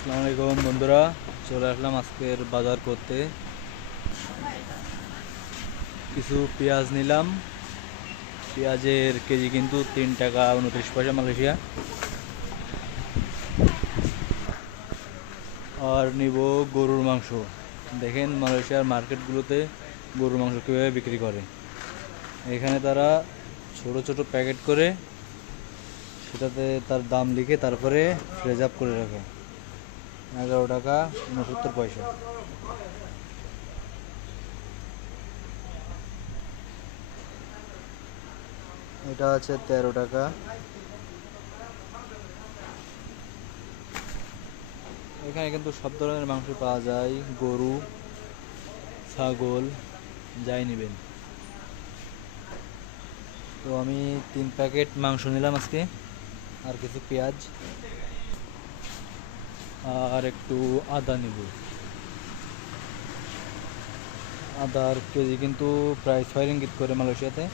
আসসালামু আলাইকুম বন্ধুরা, চলে আসলাম আজকের বাজার করতে। কিছু পেঁয়াজ নিলাম। পেঁয়াজের কেজি কিন্তু 3 টাকা 29 পয়সা মালয়েশিয়া। আর নিব গরুর মাংস। দেখেন মালয়েশিয়ার মার্কেটগুলোতে গরুর মাংস কীভাবে বিক্রি করে। এখানে তারা ছোট ছোট প্যাকেট করে সেটাতে তার দাম লিখে তারপরে রিজার্ভ করে রাখে। 11 টাকা 69 পয়সা। এটা আছে 13 টাকা। এখানে কিন্তু সব ধরনের মাংস পাওয়া যায়, গরু, ছাগল, যাই নেবেন। তো আমি 3 প্যাকেট মাংস নিলাম আজকে, আর কিছু পেঁয়াজ, আর একটু আদা নিব। আদার কেজি কিন্তু প্রায় 6 রিঙ্গিত করে মালয়েশিয়াতে।